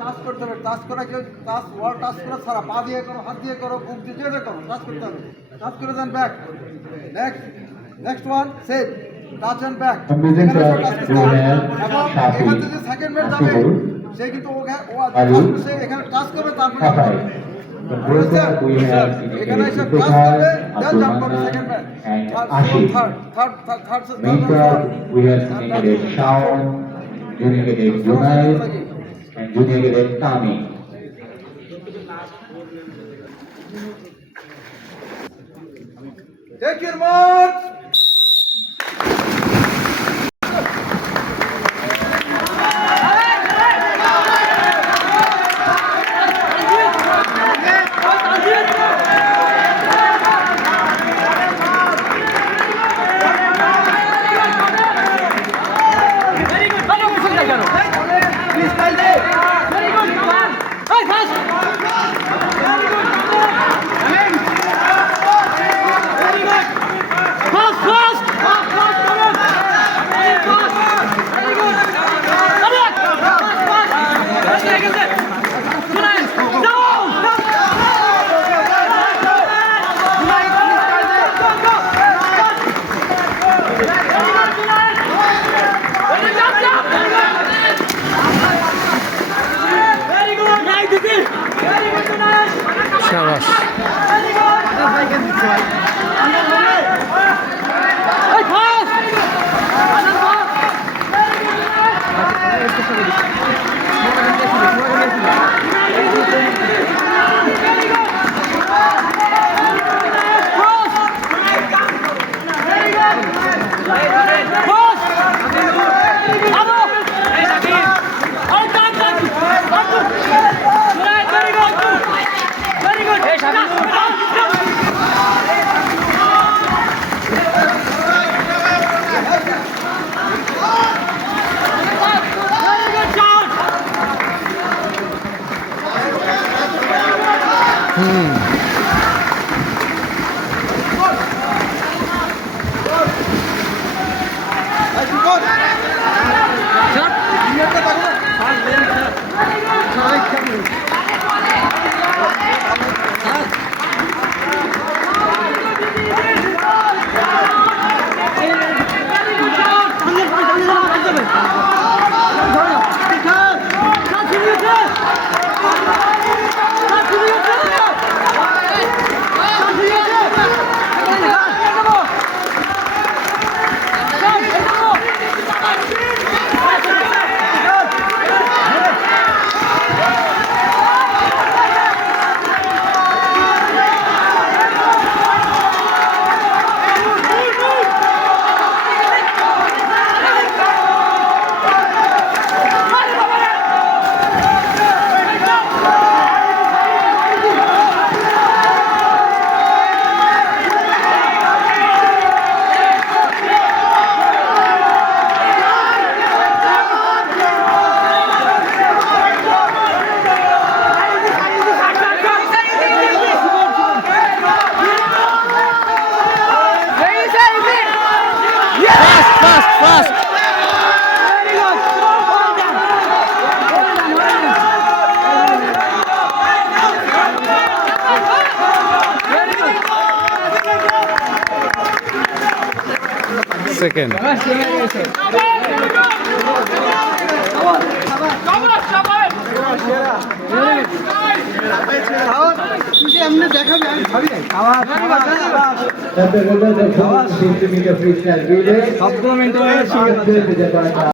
টাচ করতে হবে, টাচ করা কেউ টাচ ওয়াল টাচ করা ছাড়া পা দিয়ে করো, হাত দিয়ে করো, বুক দিয়ে যেটা করো, টাচ করতে হবে। টাচ করে then back. Next one save touch and back. এবং এখান থেকে সেকেন্ড ম্যাচ যাবে সে কিন্তু সে এখানে টাচ করবে তারপরে এখানে এসে টাচ করবে দেন জাম্প করবে second match. Third Junior Cadet Junaid and Junior Cadet Tami. Take your mark. Shabash. Second. Meter freestyle relay.